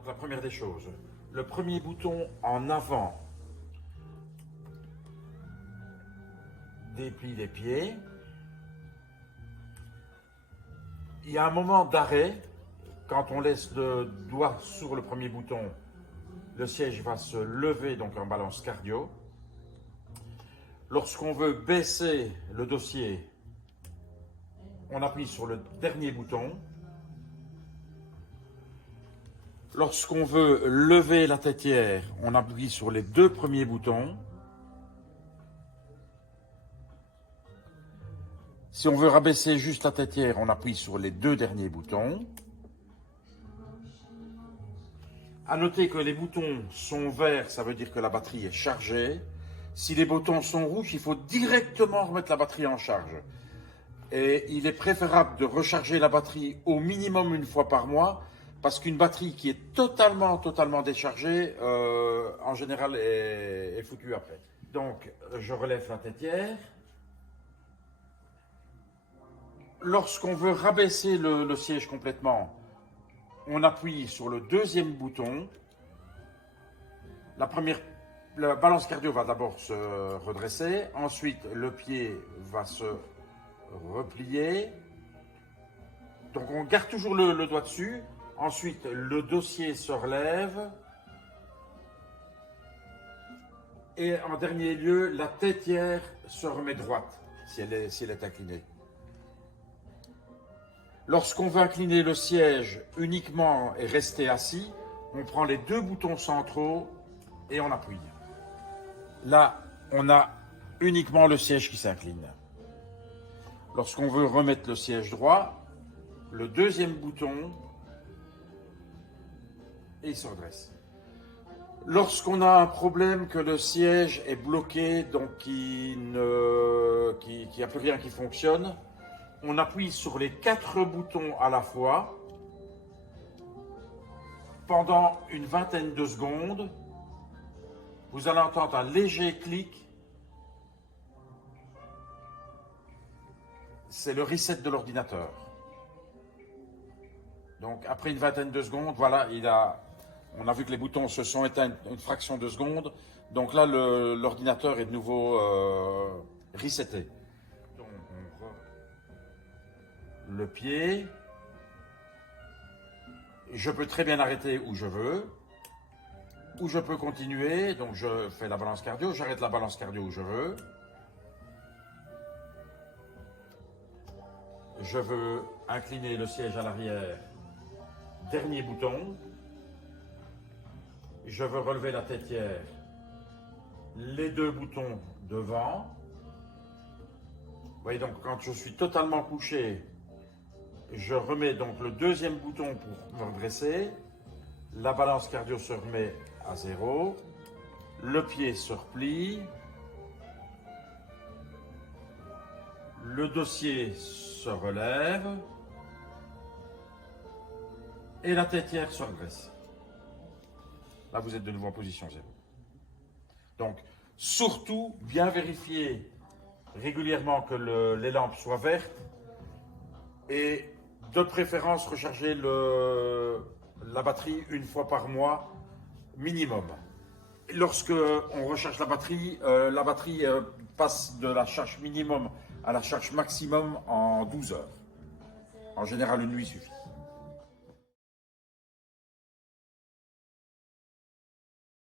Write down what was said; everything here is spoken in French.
Donc la première des choses, le premier bouton en avant déplie les pieds. Il y a un moment d'arrêt. Quand on laisse le doigt sur le premier bouton, le siège va se lever donc en balance cardio. Lorsqu'on veut baisser le dossier, on appuie sur le dernier bouton. Lorsqu'on veut lever la tétière, on appuie sur les deux premiers boutons. Si on veut rabaisser juste la tétière, on appuie sur les deux derniers boutons. À noter que les boutons sont verts, ça veut dire que la batterie est chargée. Si les boutons sont rouges, il faut directement remettre la batterie en charge. Et il est préférable de recharger la batterie au minimum une fois par mois, parce qu'une batterie qui est totalement déchargée, en général, est foutue après. Donc, je relève la tétière. Lorsqu'on veut rabaisser le siège complètement, on appuie sur le deuxième bouton. La balance cardio va d'abord se redresser. Ensuite, le pied va se replier. Donc, on garde toujours le doigt dessus. Ensuite, le dossier se relève. Et en dernier lieu, la tétière se remet droite, si elle est inclinée. Lorsqu'on veut incliner le siège uniquement et rester assis, on prend les deux boutons centraux et on appuie. Là, on a uniquement le siège qui s'incline. Lorsqu'on veut remettre le siège droit, le deuxième bouton et il se redresse. Lorsqu'on a un problème que le siège est bloqué, donc qu'il n'y a plus rien qui fonctionne, on appuie sur les 4 boutons à la fois pendant une vingtaine de secondes. Vous allez entendre un léger clic. C'est le reset de l'ordinateur. Donc après une vingtaine de secondes, voilà, on a vu que les boutons se sont éteints une fraction de seconde. Donc là, l'ordinateur est de nouveau reseté. Donc, le pied. Je peux très bien arrêter où je veux. Ou je peux continuer. Donc je fais la balance cardio. J'arrête la balance cardio où je veux. Je veux incliner le siège à l'arrière. Dernier bouton. Je veux relever la tétière. Les deux boutons devant. Vous voyez donc quand je suis totalement couché, je remets donc le deuxième bouton pour me redresser. La balance cardio se remet à 0. Le pied se replie. Le dossier se relève. Et la tétière se redresse. Là, vous êtes de nouveau en position 0. Donc, surtout, bien vérifier régulièrement que les lampes soient vertes et de préférence recharger la batterie une fois par mois minimum. Lorsque on recharge la batterie passe de la charge minimum à la charge maximum en 12 heures. En général, une nuit suffit.